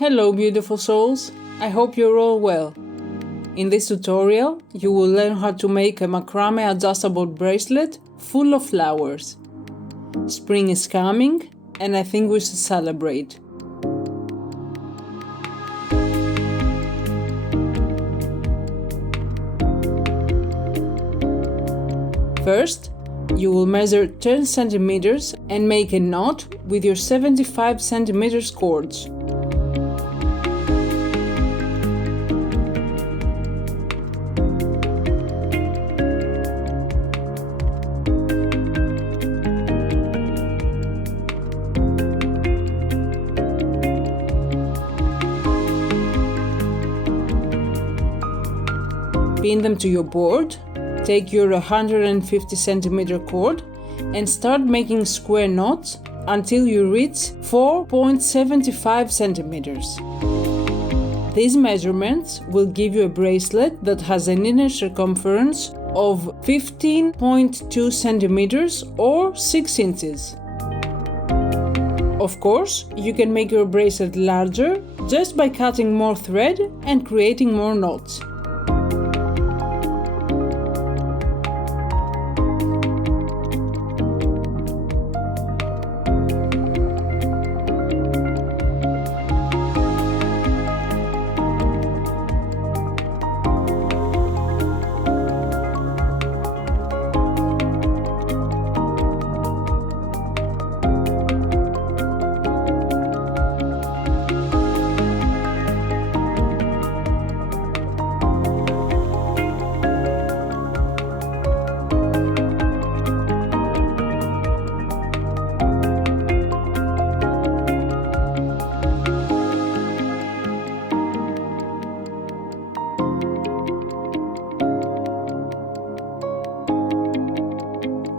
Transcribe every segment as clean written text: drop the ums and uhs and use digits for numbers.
Hello beautiful souls, I hope you're all well. In this tutorial, you will learn how to make a macrame adjustable bracelet full of flowers. Spring is coming and I think we should celebrate. First, you will measure 10 cm and make a knot with your 75 cm cords. Pin them to your board, take your 150 cm cord and start making square knots until you reach 4.75 centimeters. These measurements will give you a bracelet that has an inner circumference of 15.2 centimeters or 6 inches. Of course, you can make your bracelet larger just by cutting more thread and creating more knots.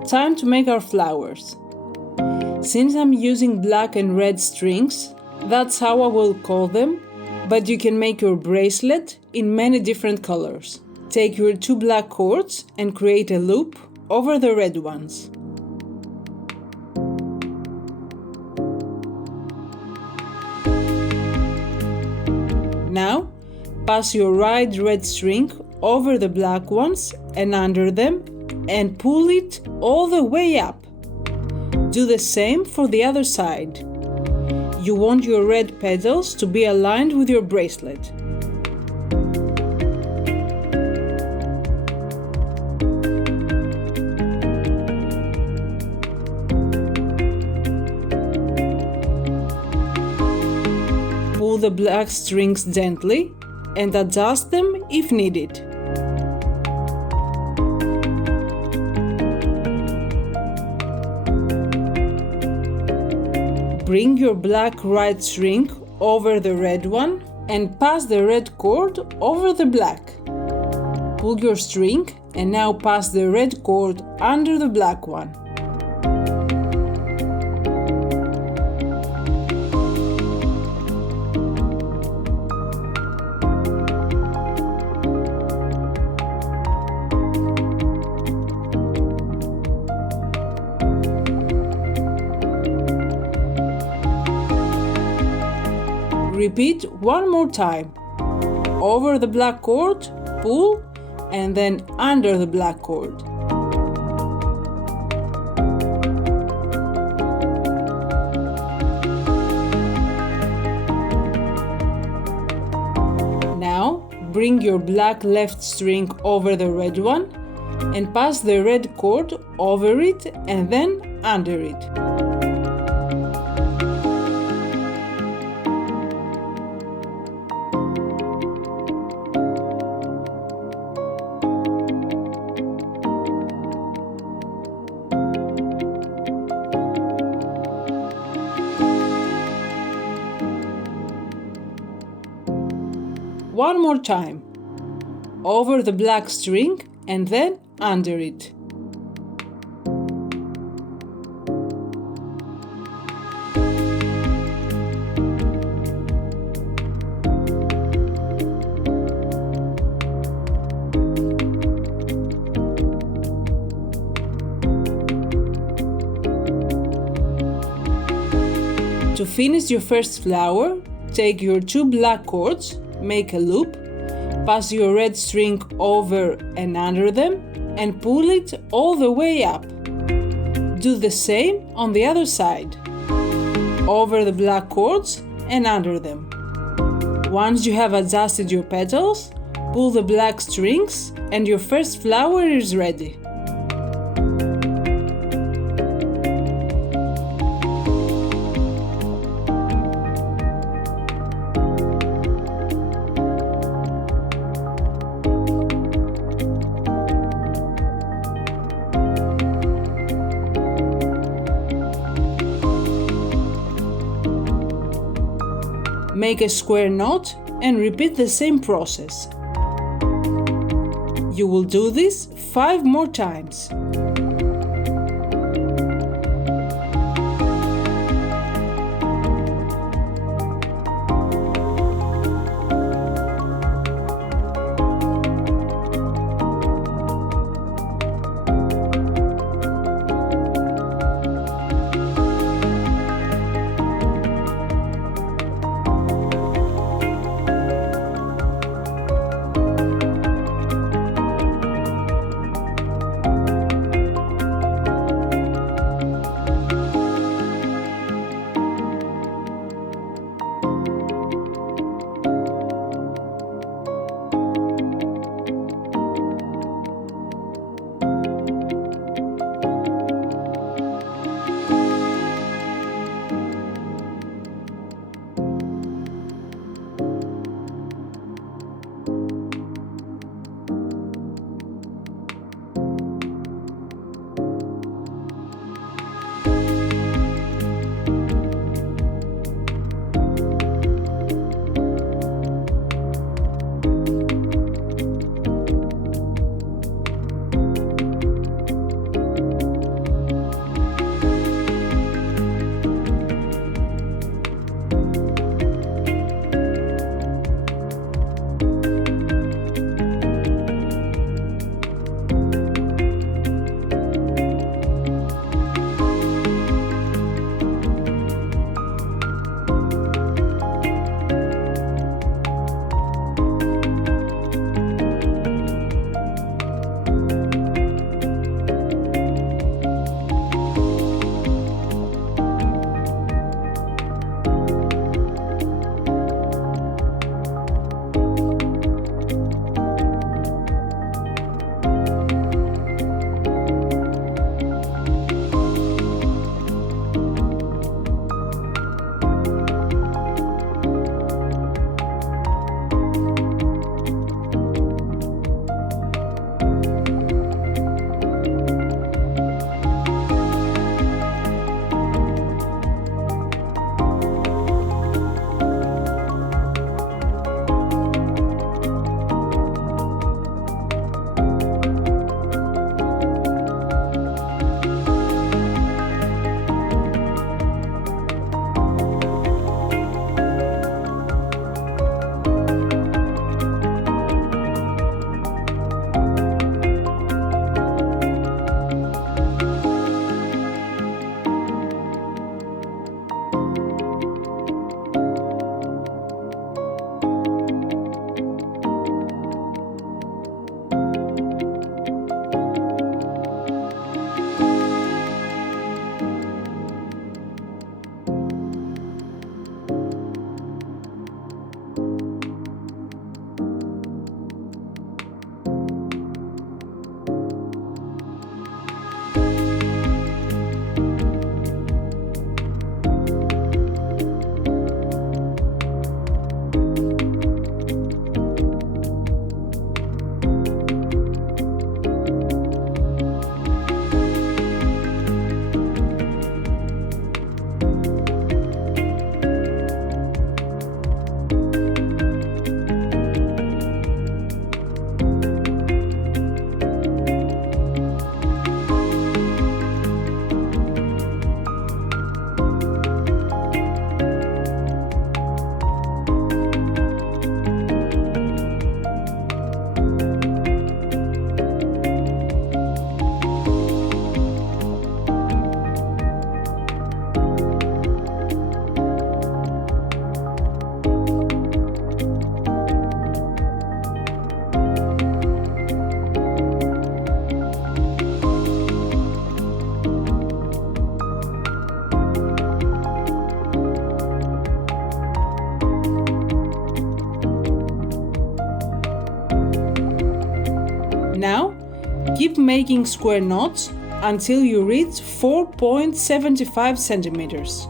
Time to make our flowers. Since I'm using black and red strings, that's how I will call them, but you can make your bracelet in many different colors. Take your 2 black cords and create a loop over the red ones. Now, pass your right red string over the black ones and under them and pull it all the way up. Do the same for the other side. You want your red petals to be aligned with your bracelet. Pull the black strings gently and adjust them if needed. Bring your black right string over the red one and pass the red cord over the black. Pull your string and now pass the red cord under the black one. Repeat one more time. Over the black cord, pull, and then under the black cord. Now, bring your black left string over the red one and pass the red cord over it and then under it. One more time. Over the black string and then under it. To finish your first flower, take your 2 black cords, make a loop, pass your red string over and under them, and pull it all the way up. Do the same on the other side, over the black cords and under them. Once you have adjusted your petals, pull the black strings and your first flower is ready. Make a square knot and repeat the same process. You will do this 5 more times. Now, keep making square knots until you reach 4.75 centimeters.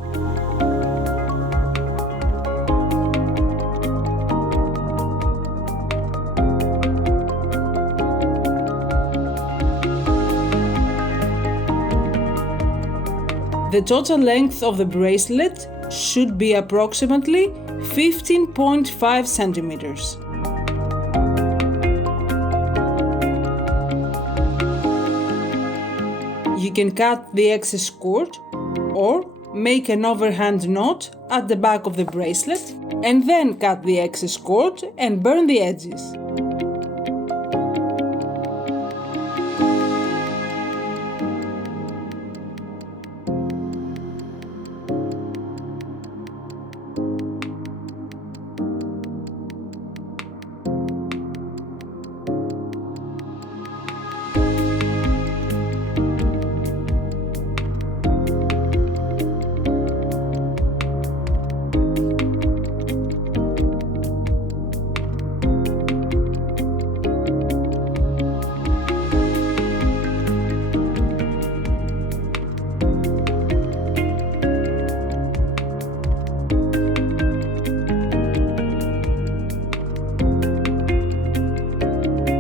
The total length of the bracelet should be approximately 15.5 centimeters. You can cut the excess cord or make an overhand knot at the back of the bracelet and then cut the excess cord and burn the edges.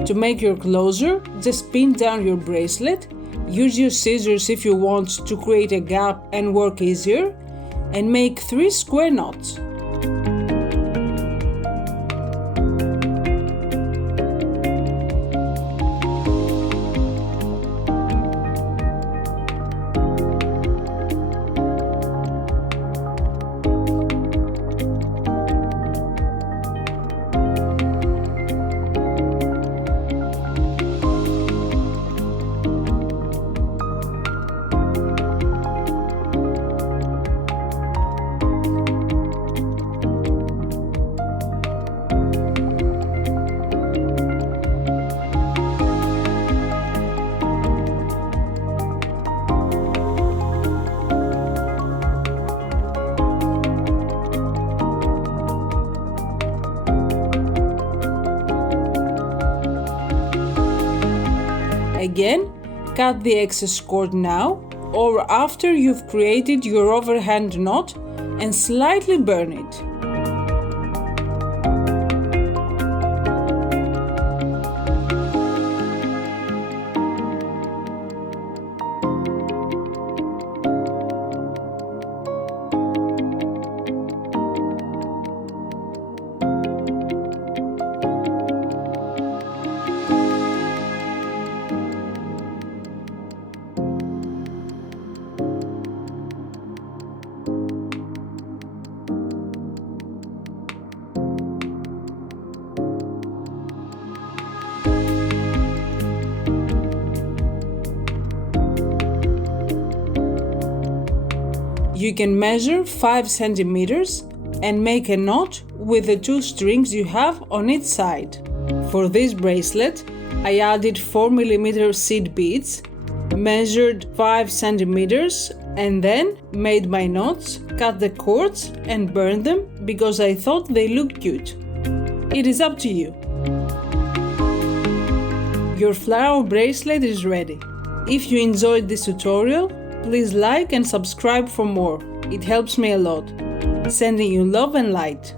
To make your closure, just pin down your bracelet, use your scissors if you want to create a gap and work easier, and make 3 square knots. Again, cut the excess cord now or after you've created your overhand knot and slightly burn it. You can measure 5 centimeters and make a knot with the 2 strings you have on each side. For this bracelet, I added 4mm seed beads, measured 5 centimeters and then made my knots, cut the cords and burned them because I thought they looked cute. It is up to you. Your flower bracelet is ready. If you enjoyed this tutorial, please like and subscribe for more. It helps me a lot. Sending you love and light.